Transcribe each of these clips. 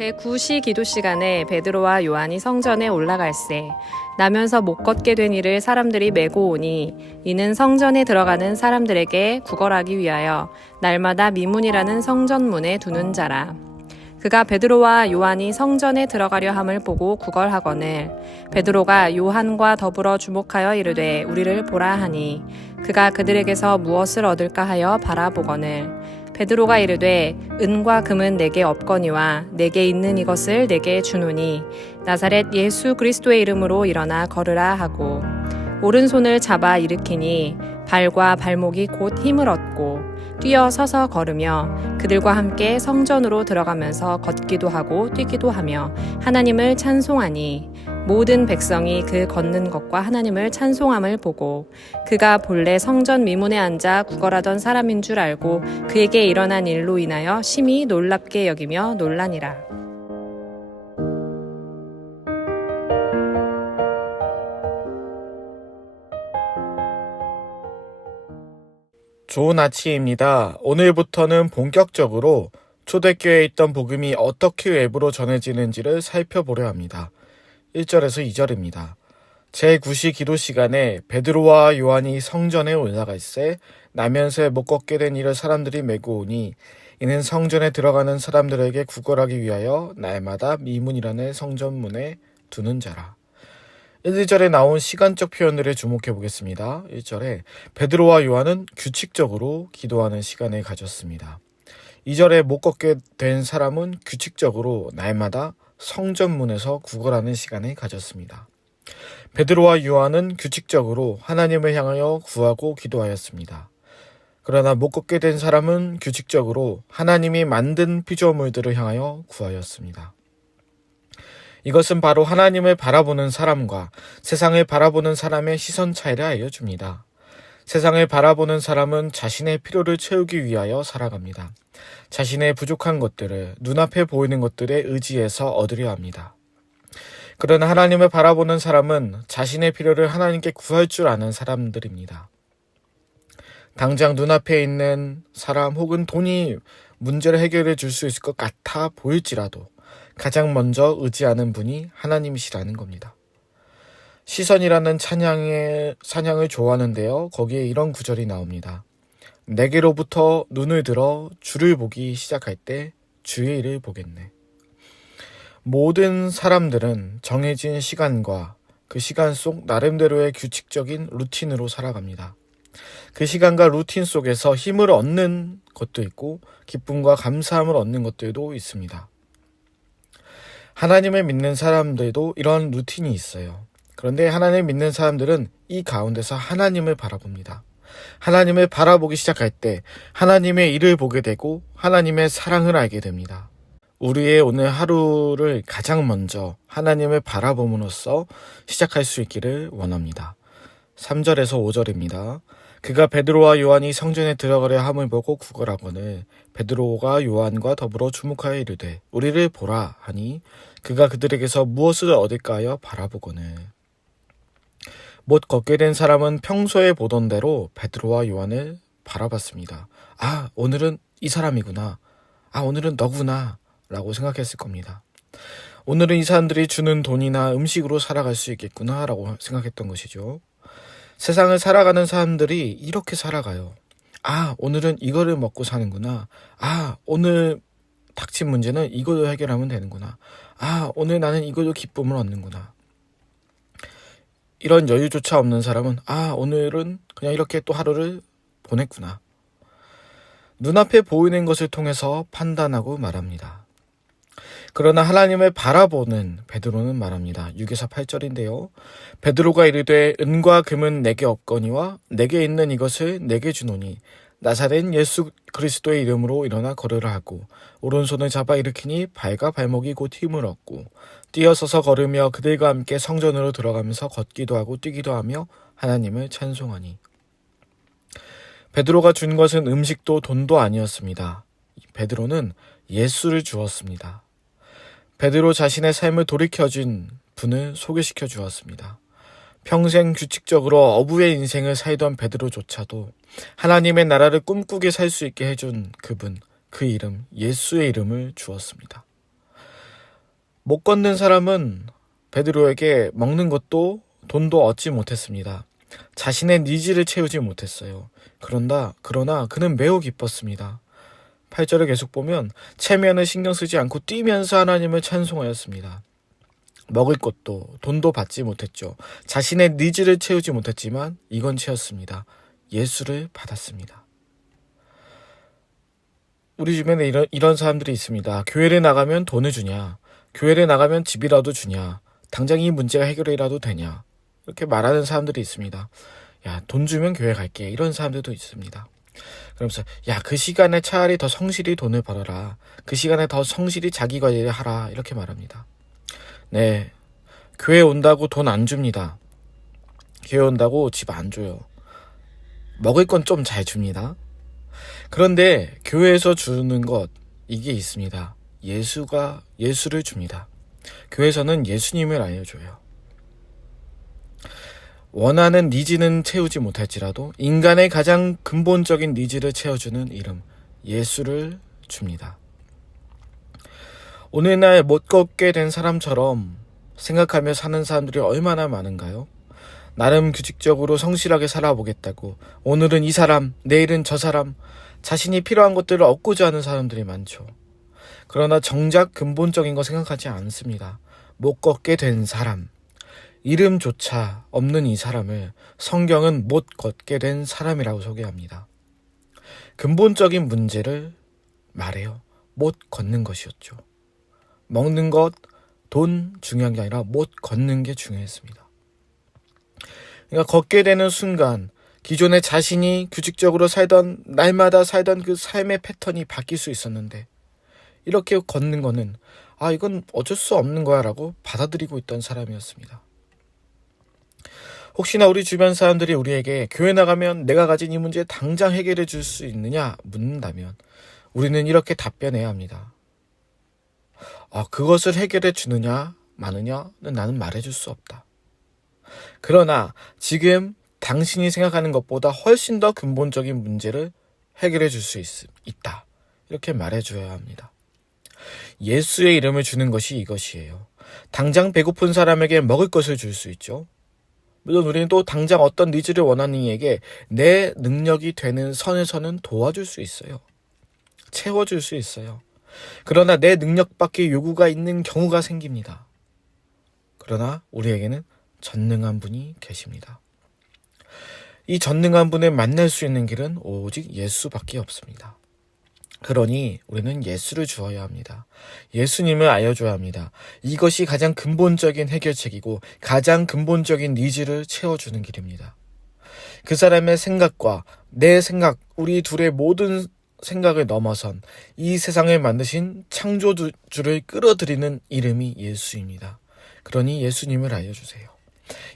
제9시 기도 시간에 베드로와 요한이 성전에 올라갈새 나면서 못 걷게 된 이를 사람들이 메고 오니 이는 성전에 들어가는 사람들에게 구걸하기 위하여 날마다 미문이라는 성전문에 두는 자라. 그가 베드로와 요한이 성전에 들어가려 함을 보고 구걸하거늘 베드로가 요한과 더불어 주목하여 이르되 우리를 보라 하니 그가 그들에게서 무엇을 얻을까 하여 바라보거늘 베드로가 이르되 은과 금은 내게 없거니와 내게 있는 이것을 내게 주노니 나사렛 예수 그리스도의 이름으로 일어나 걸으라 하고 오른손을 잡아 일으키니 발과 발목이 곧 힘을 얻고 뛰어 서서 걸으며 그들과 함께 성전으로 들어가면서 걷기도 하고 뛰기도 하며 하나님을 찬송하니 모든 백성이 그 걷는 것과 하나님을 찬송함을 보고 그가 본래 성전 미문에 앉아 구걸하던 사람인 줄 알고 그에게 일어난 일로 인하여 심히 놀랍게 여기며 놀라니라. 좋은 아침입니다. 오늘부터는 본격적으로 초대교회에 있던 복음이 어떻게 외부로 전해지는지를 살펴보려 합니다. 1절에서 2절입니다. 제9시 기도 시간에 베드로와 요한이 성전에 올라갈새 나면새 못 걷게 된 이를 사람들이 메고 오니 이는 성전에 들어가는 사람들에게 구걸하기 위하여 날마다 미문이라는 성전문에 두는 자라. 1, 2절에 나온 시간적 표현들에 주목해 보겠습니다. 1절에 베드로와 요한은 규칙적으로 기도하는 시간을 가졌습니다. 2절에 못 걷게 된 사람은 규칙적으로 날마다 성전문에서 구걸하는 시간을 가졌습니다. 베드로와 요한은 규칙적으로 하나님을 향하여 구하고 기도하였습니다. 그러나 못 걷게 된 사람은 규칙적으로 하나님이 만든 피조물들을 향하여 구하였습니다. 이것은 바로 하나님을 바라보는 사람과 세상을 바라보는 사람의 시선 차이를 알려줍니다. 세상을 바라보는 사람은 자신의 필요를 채우기 위하여 살아갑니다. 자신의 부족한 것들을 눈앞에 보이는 것들에 의지해서 얻으려 합니다. 그러나 하나님을 바라보는 사람은 자신의 필요를 하나님께 구할 줄 아는 사람들입니다. 당장 눈앞에 있는 사람 혹은 돈이 문제를 해결해 줄 수 있을 것 같아 보일지라도 가장 먼저 의지하는 분이 하나님이시라는 겁니다. 시선이라는 찬양을 좋아하는데요. 거기에 이런 구절이 나옵니다. 내게로부터 눈을 들어 주를 보기 시작할 때 주의 일을 보겠네. 모든 사람들은 정해진 시간과 그 시간 속 나름대로의 규칙적인 루틴으로 살아갑니다. 그 시간과 루틴 속에서 힘을 얻는 것도 있고 기쁨과 감사함을 얻는 것들도 있습니다. 하나님을 믿는 사람들도 이런 루틴이 있어요. 그런데 하나님을 믿는 사람들은 이 가운데서 하나님을 바라봅니다. 하나님을 바라보기 시작할 때 하나님의 일을 보게 되고 하나님의 사랑을 알게 됩니다. 우리의 오늘 하루를 가장 먼저 하나님을 바라봄으로써 시작할 수 있기를 원합니다. 3절에서 5절입니다. 그가 베드로와 요한이 성전에 들어가려 함을 보고 구걸하거늘 베드로가 요한과 더불어 주목하여 이르되 우리를 보라 하니 그가 그들에게서 무엇을 얻을까 하여 바라보거늘 못 걷게 된 사람은 평소에 보던 대로 베드로와 요한을 바라봤습니다. 아, 오늘은 이 사람이구나. 아, 오늘은 너구나 라고 생각했을 겁니다. 오늘은 이 사람들이 주는 돈이나 음식으로 살아갈 수 있겠구나 라고 생각했던 것이죠. 세상을 살아가는 사람들이 이렇게 살아가요. 아, 오늘은 이거를 먹고 사는구나. 아, 오늘 닥친 문제는 이걸로 해결하면 되는구나. 아, 오늘 나는 이걸로 기쁨을 얻는구나. 이런 여유조차 없는 사람은 아, 오늘은 그냥 이렇게 또 하루를 보냈구나. 눈앞에 보이는 것을 통해서 판단하고 말합니다. 그러나 하나님을 바라보는 베드로는 말합니다. 6에서 8절인데요. 베드로가 이르되 은과 금은 내게 없거니와 내게 있는 이것을 내게 주노니 나사렛 예수 그리스도의 이름으로 일어나 걸으라 하고 오른손을 잡아 일으키니 발과 발목이 곧 힘을 얻고 뛰어서서 걸으며 그들과 함께 성전으로 들어가면서 걷기도 하고 뛰기도 하며 하나님을 찬송하니. 베드로가 준 것은 음식도 돈도 아니었습니다. 베드로는 예수를 주었습니다. 베드로 자신의 삶을 돌이켜준 분을 소개시켜 주었습니다. 평생 규칙적으로 어부의 인생을 살던 베드로조차도 하나님의 나라를 꿈꾸게 살 수 있게 해준 그분, 그 이름, 예수의 이름을 주었습니다. 못 걷는 사람은 베드로에게 먹는 것도 돈도 얻지 못했습니다. 자신의 니즈를 채우지 못했어요. 그러나 그는 매우 기뻤습니다. 8절을 계속 보면 체면을 신경 쓰지 않고 뛰면서 하나님을 찬송하였습니다. 먹을 것도 돈도 받지 못했죠. 자신의 니즈를 채우지 못했지만 이건 채웠습니다. 예수를 받았습니다. 우리 주변에 이런 사람들이 있습니다. 교회를 나가면 돈을 주냐? 교회를 나가면 집이라도 주냐? 당장 이 문제가 해결이라도 되냐? 이렇게 말하는 사람들이 있습니다. 야, 돈 주면 교회 갈게. 이런 사람들도 있습니다. 그러면서 야, 그 시간에 차라리 더 성실히 돈을 벌어라. 그 시간에 더 성실히 자기 관리를 하라. 이렇게 말합니다. 네, 교회 온다고 돈 안 줍니다. 교회 온다고 집 안 줘요. 먹을 건 좀 잘 줍니다. 그런데 교회에서 주는 것, 이게 있습니다. 예수를 줍니다. 교회에서는 예수님을 알려줘요. 원하는 니즈는 채우지 못할지라도 인간의 가장 근본적인 니즈를 채워주는 이름, 예수를 줍니다. 오늘날 못 걷게 된 사람처럼 생각하며 사는 사람들이 얼마나 많은가요? 나름 규칙적으로 성실하게 살아보겠다고 오늘은 이 사람, 내일은 저 사람, 자신이 필요한 것들을 얻고자 하는 사람들이 많죠. 그러나 정작 근본적인 거 생각하지 않습니다. 못 걷게 된 사람, 이름조차 없는 이 사람을 성경은 못 걷게 된 사람이라고 소개합니다. 근본적인 문제를 말해요. 못 걷는 것이었죠. 먹는 것, 돈 중요한 게 아니라 못 걷는 게 중요했습니다. 그러니까 걷게 되는 순간 기존에 자신이 규칙적으로 날마다 살던 그 삶의 패턴이 바뀔 수 있었는데 이렇게 걷는 거는 이건 어쩔 수 없는 거야 라고 받아들이고 있던 사람이었습니다. 혹시나 우리 주변 사람들이 우리에게 교회 나가면 내가 가진 이 문제 당장 해결해 줄 수 있느냐 묻는다면 우리는 이렇게 답변해야 합니다. 그것을 해결해 주느냐 마느냐는 나는 말해줄 수 없다. 그러나 지금 당신이 생각하는 것보다 훨씬 더 근본적인 문제를 해결해 줄 수 있다. 이렇게 말해줘야 합니다. 예수의 이름을 주는 것이 이것이에요. 당장 배고픈 사람에게 먹을 것을 줄 수 있죠. 물론 우리는 또 당장 어떤 니즈를 원하는 이에게 내 능력이 되는 선에서는 도와줄 수 있어요. 채워줄 수 있어요. 그러나 내 능력 밖의 요구가 있는 경우가 생깁니다. 그러나 우리에게는 전능한 분이 계십니다. 이 전능한 분을 만날 수 있는 길은 오직 예수밖에 없습니다. 그러니 우리는 예수를 주어야 합니다. 예수님을 알려줘야 합니다. 이것이 가장 근본적인 해결책이고 가장 근본적인 니즈를 채워주는 길입니다. 그 사람의 생각과 내 생각, 우리 둘의 모든 생각을 넘어선 이 세상을 만드신 창조주를 끌어들이는 이름이 예수입니다. 그러니 예수님을 알려주세요.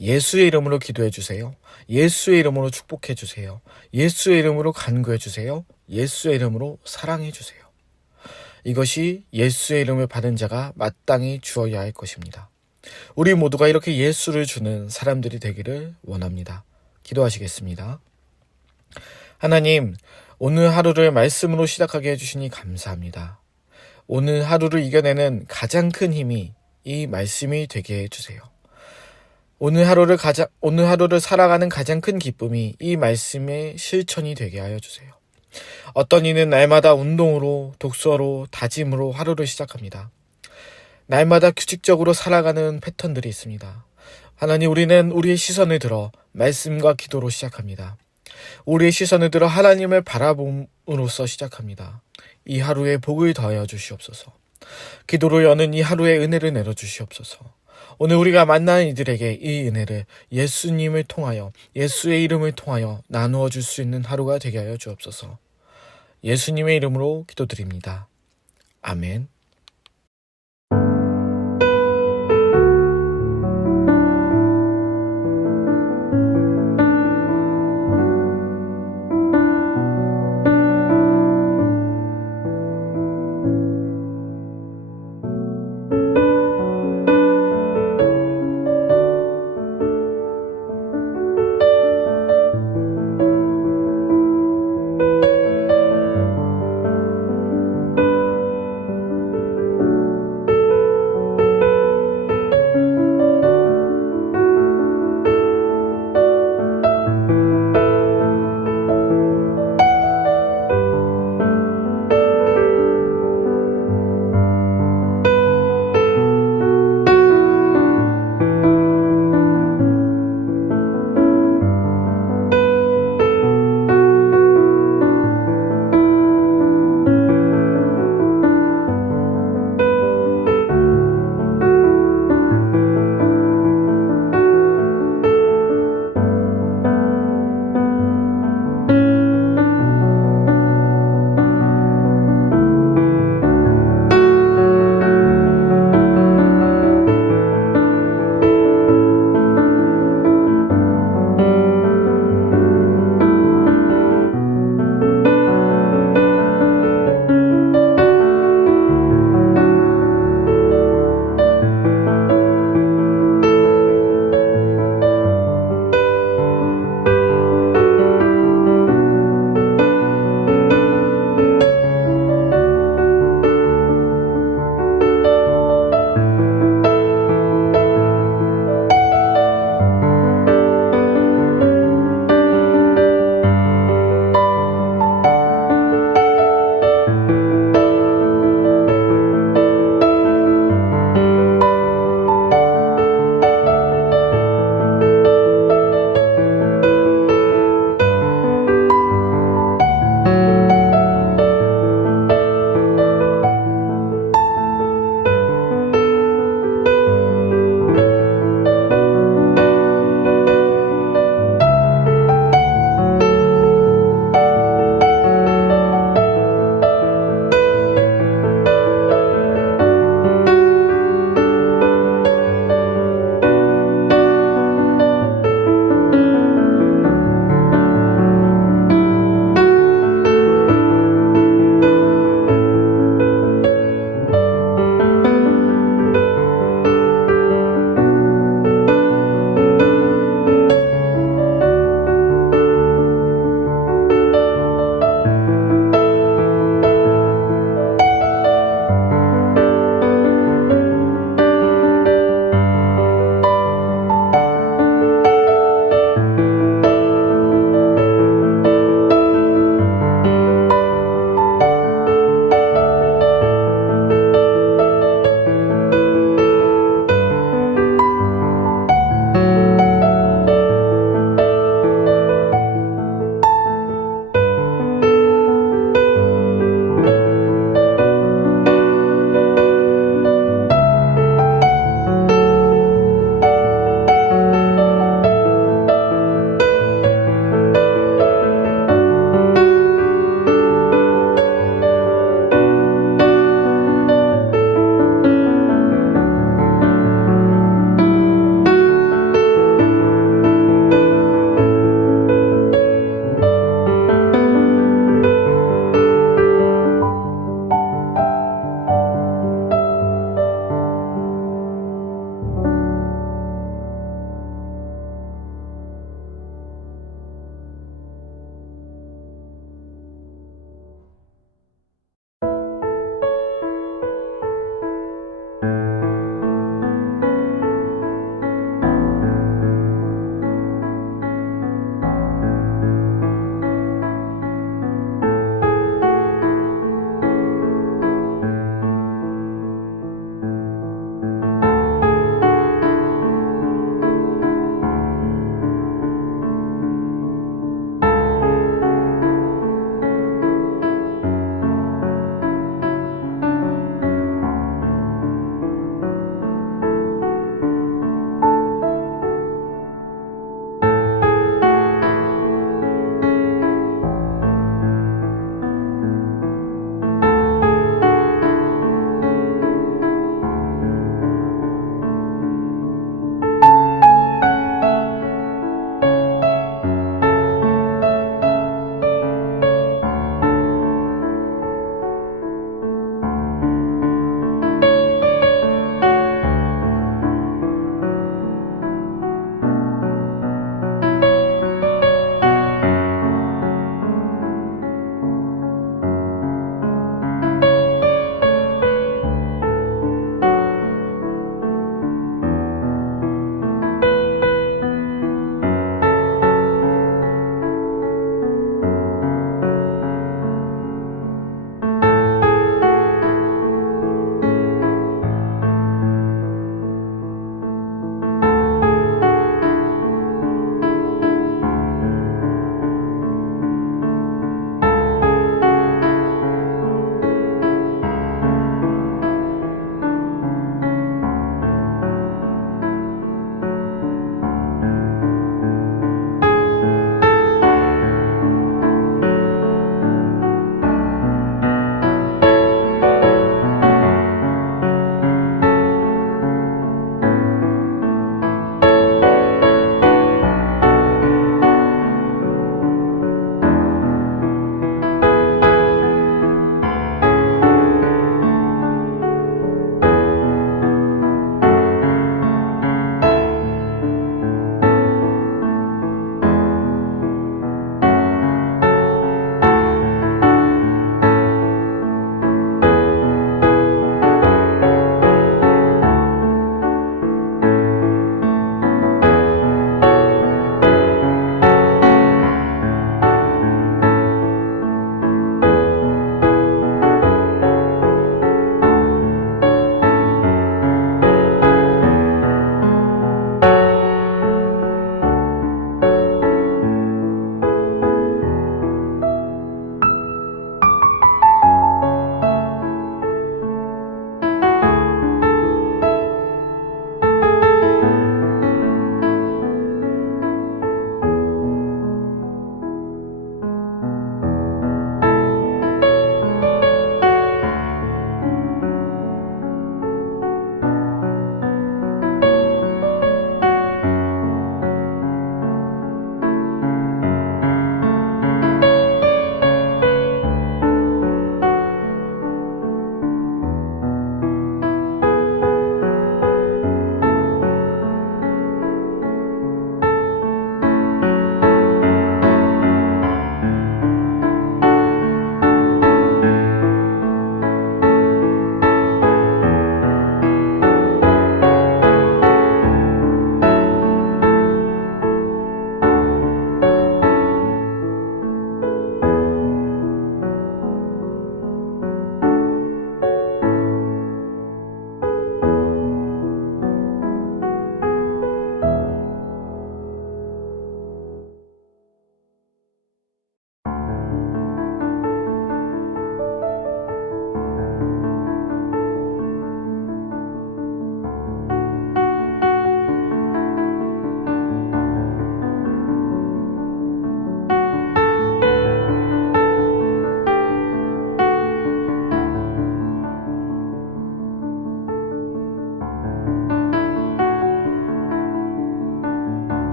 예수의 이름으로 기도해 주세요. 예수의 이름으로 축복해 주세요. 예수의 이름으로 간구해 주세요. 예수의 이름으로 사랑해 주세요. 이것이 예수의 이름을 받은 자가 마땅히 주어야 할 것입니다. 우리 모두가 이렇게 예수를 주는 사람들이 되기를 원합니다. 기도하시겠습니다. 하나님, 오늘 하루를 말씀으로 시작하게 해주시니 감사합니다. 오늘 하루를 이겨내는 가장 큰 힘이 이 말씀이 되게 해주세요. 오늘 하루를 살아가는 가장 큰 기쁨이 이 말씀의 실천이 되게 하여 주세요. 어떤 이는 날마다 운동으로, 독서로, 다짐으로 하루를 시작합니다. 날마다 규칙적으로 살아가는 패턴들이 있습니다. 하나님, 우리는 우리의 시선을 들어 말씀과 기도로 시작합니다. 우리의 시선을 들어 하나님을 바라봄으로써 시작합니다. 이 하루에 복을 더하여 주시옵소서. 기도로 여는 이 하루에 은혜를 내려 주시옵소서. 오늘 우리가 만나는 이들에게 이 은혜를 예수님을 통하여, 예수의 이름을 통하여 나누어 줄 수 있는 하루가 되게 하여 주옵소서. 예수님의 이름으로 기도드립니다. 아멘.